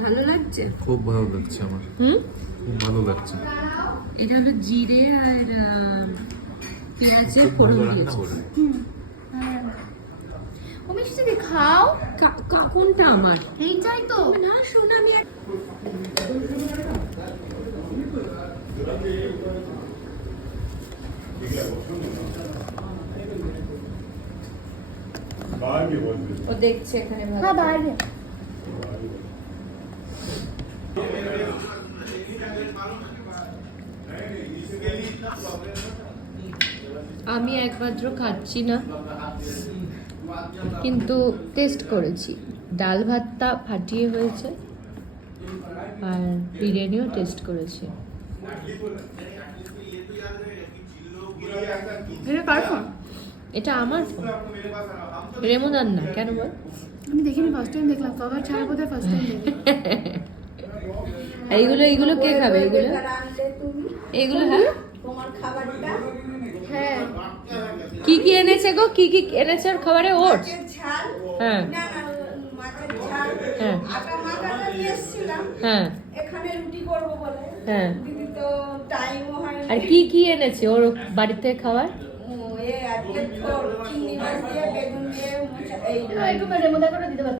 ভালো লাগছে? খুব ভালো লাগছে আমার। খুব ভালো লাগছে। এটা হলো জিরে আর পেঁয়াজের ফোড়ন দিয়েছে। ও মিষ্টি খাও। কোনটা আমার? এইটাই তো না শোনা, আমি ও দেখছে এখানে। হ্যাঁ বাইরে। আমি একমাত্র খাচ্ছি না, কিন্তু টেস্ট করেছি। ডাল ভাতটা ফাটিয়ে হয়েছে আর বিরিয়ানিও টেস্ট করেছি। এটা কার ফোন? এটা আমার ফোন, রেমোদার না। কেন বল? আমি দেখিনি, ফার্স্ট টাইম দেখলাম। কভার ছাড়া বোধহয় ফার্স্ট টাইম দেখলাম। এইগুলো কে খাবে? এইগুলো হ্যাঁ তোমার খাবারটা হ্যাঁ কি এনেছে গো? কি এনেছে ওর খাবারে? ওটস। ঝাল হ্যাঁ না মাছের ঝাল হ্যাঁ আটা মাখাটা নিয়ে এসেছিলাম হ্যাঁ এখানে রুটি করবো বলে। হ্যাঁ। দিদি তো টাইমও হয় আর কি এনেছে ওর বাড়িতে খাবার? আজকে চিংড়ি মাছ দিয়ে বেগুন দিয়ে মোচা এই একটু রেমোদা করে দিতে পারো।